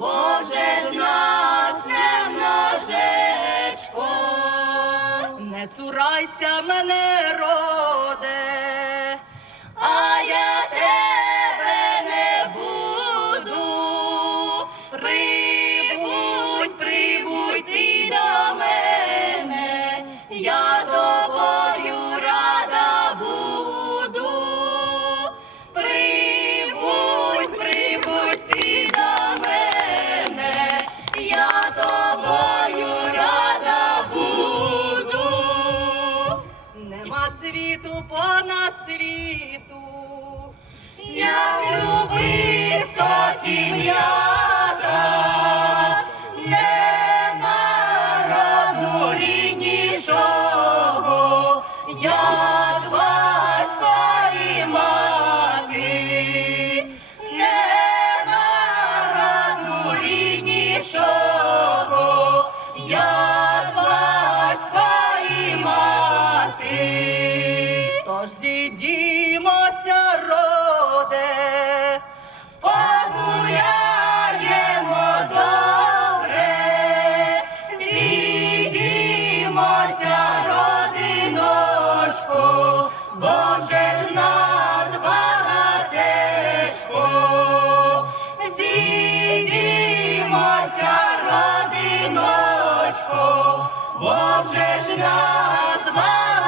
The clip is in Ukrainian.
Боже ж нас не множечко, не цурайся мене. світу понад світ. Підімося, роде, погуляємо добре, зійдімося, родиночко, Боже ж нас багатечко, зійдімося, родиночко, Боже ж нас багатечко.